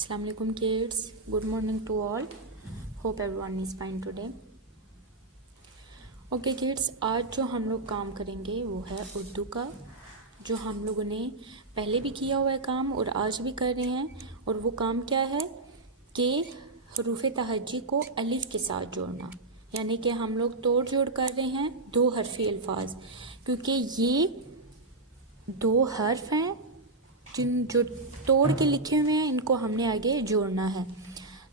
Assalamu alaikum kids. Good morning to all. Hope everyone is fine today. Okay kids, आज जो हम लोग काम करेंगे वो है उर्दू का, जो हम लोगों ने पहले भी किया हुआ है काम और आज भी कर रहे हैं। और वो काम क्या है कि हरूफ तहज्जी को अलिफ के साथ जोड़ना, यानी कि हम लोग तोड़ जोड़ कर रहे हैं दो हरफी अल्फाज, क्योंकि ये दो हर्फ हैं जो तोड़ के लिखे हुए हैं, इनको हमने आगे जोड़ना है।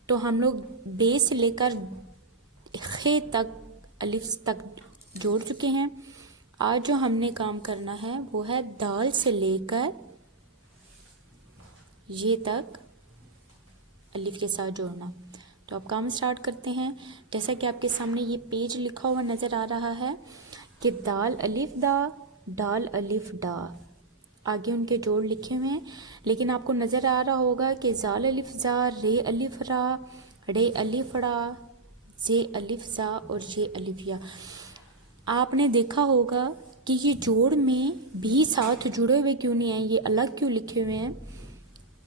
तो हम लोग बे से लेकर खे तक अलिफ तक जोड़ चुके हैं। आज जो हमने काम करना है वो है दाल से लेकर ये तक अलिफ के साथ जोड़ना। तो अब काम स्टार्ट करते हैं। जैसा कि आपके सामने ये पेज लिखा हुआ नज़र आ रहा है कि दाल अलिफ दा, दाल अलिफ डा, आगे उनके जोड़ लिखे हुए हैं। लेकिन आपको नज़र आ रहा होगा कि जाल अलिफ जा, रे अलिफ रा, रे अलिफ रा, जे अलिफ जा और जे अलिफ या। आपने देखा होगा कि ये जोड़ में भी साथ जुड़े हुए क्यों नहीं हैं, ये अलग क्यों लिखे हुए हैं।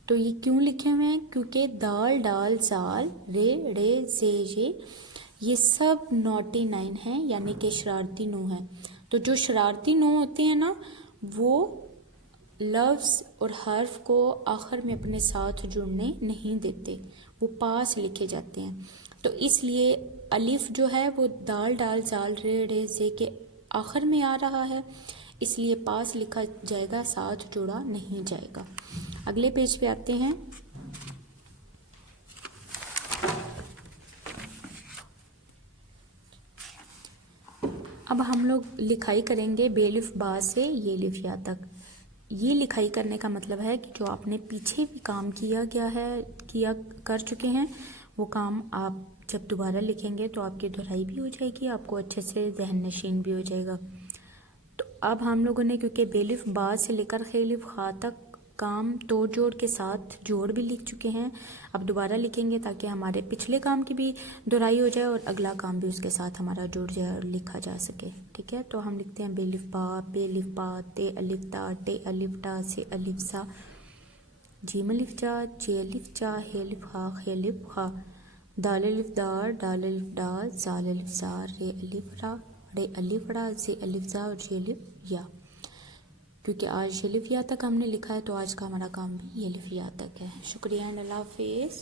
तो ये क्यों लिखे हुए हैं, क्योंकि दाल डाल जाल रे रे जे ये सब नॉटी नाइन हैं, यानी कि शरारती नो हैं। तो जो शरारती नो होते हैं ना, वो लफ्ज़ और हर्फ को आखिर में अपने साथ जुड़ने नहीं देते, वो पास लिखे जाते हैं। तो इसलिए अलिफ जो है वो दाल डाल जाल रे रे जे के आखिर में आ रहा है, इसलिए पास लिखा जाएगा, साथ जोड़ा नहीं जाएगा। अगले पेज पे आते हैं। अब हम लोग लिखाई करेंगे बेलिफ बा से ये लिफ या तक। ये लिखाई करने का मतलब है कि जो आपने पीछे भी काम किया कर चुके हैं, वो काम आप जब दोबारा लिखेंगे तो आपकी दोहराई भी हो जाएगी, आपको अच्छे से जहन नशीन भी हो जाएगा। तो अब हम लोगों ने क्योंकि बेलिफ बा से लेकर खेलिफ खा तक काम तोड़ जोड़ के साथ जोड़ भी लिख चुके हैं, अब दोबारा लिखेंगे ताकि हमारे पिछले काम की भी दोहराई हो जाए और अगला काम भी उसके साथ हमारा जुड़ जाए और लिखा जा सके। ठीक है, तो हम लिखते हैं बेलिफ बा, ते अलिफ ता, टे अलिफ टा, से अलिफ सा, जीम अलिफ जा, जे अलिफ जा, हे अलिफ हा, खे अलिफ खा, दाल अलिफ दार, दाल अलिफ डा, जाल अलिफ जा, रे अलिफ रा, रे अलिफ रा, जे अलिफ जा और जे अलिफ या। क्योंकि आज ये लिफ या तक हमने लिखा है तो आज का हमारा काम भी ये लिफ या तक है। शुक्रिया एंड अल्लाह हाफिज़।